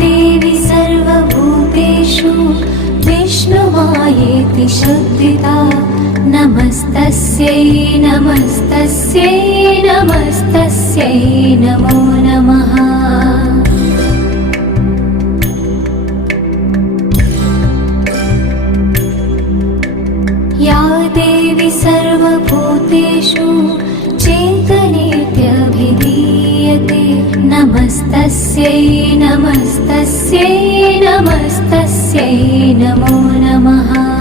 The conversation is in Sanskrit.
देवी सर्वभूतेषु विष्णुमायेति शुद्धिता नमस्तस्यै नमस्तस्यै नमस्तस्यै नमो नमः। या देवी सर्वभूतेषु चेतनेत्यभिधीयते नमस्तस्यै नमस्तस्यै नमस्तस्यै नमो नमः।